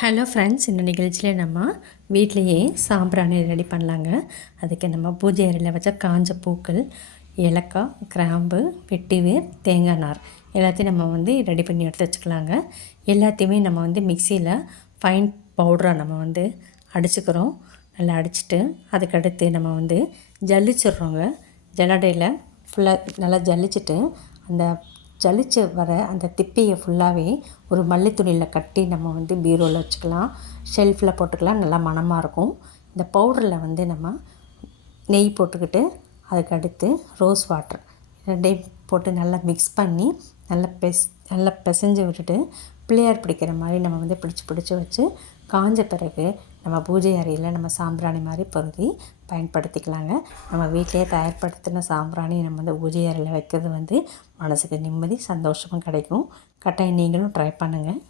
Hello friends இந்த நிகழ்ச்சியில் நம்ம வீட்லேயே சாம்பிராணி ரெடி பண்ணலாங்க. அதுக்கு நம்ம பூஜை அறையில் வச்ச காஞ்ச பூக்கள் ஏலக்காய் கிராம்பு வெட்டிவேர் தேங்காய் நார் எல்லாத்தையும் நம்ம வந்து ரெடி பண்ணி எடுத்து வச்சுக்கலாங்க. எல்லாத்தையுமே நம்ம வந்து மிக்சியில் ஃபைன் பவுடராக நம்ம வந்து அடிச்சுக்கிறோம். நல்லா அடிச்சுட்டு அதுக்கடுத்து நம்ம வந்து ஜல்லிச்சிடுறோங்க. ஜல்லடையில் ஃபுல்லாக நல்லா ஜல்லிச்சுட்டு அந்த ஜலிச்சு வர அந்த திப்பியை ஃபுல்லாகவே ஒரு மல்லி துணியில் கட்டி நம்ம வந்து பீரோவில் வச்சுக்கலாம். ஷெல்ஃபில் போட்டுக்கலாம். நல்லா மணமாக இருக்கும். இந்த பவுடரில் வந்து நம்ம நெய் போட்டுக்கிட்டு அதுக்கு அடுத்து ரோஸ் வாட்டர் ரெண்டையும் போட்டு நல்லா மிக்ஸ் பண்ணி நல்லா பெஸ் நல்லா பிசைஞ்சு விட்டுட்டு பிள்ளையார் பிடிக்கிற மாதிரி நம்ம வந்து பிடிச்சி பிடிச்சி வச்சு காஞ்ச பிறகு நம்ம பூஜை அறையில் நம்ம சாம்பிராணி மாதிரி பொருதி பயன்படுத்திக்கலாங்க. நம்ம வீட்டிலே தயார்படுத்தின சாம்பிராணி நம்ம வந்து பூஜை அறையில் வைக்கிறது வந்து மனசுக்கு நிம்மதி சந்தோஷமும் கிடைக்கும். கட்டாயம் நீங்களும் ட்ரை பண்ணுங்கள்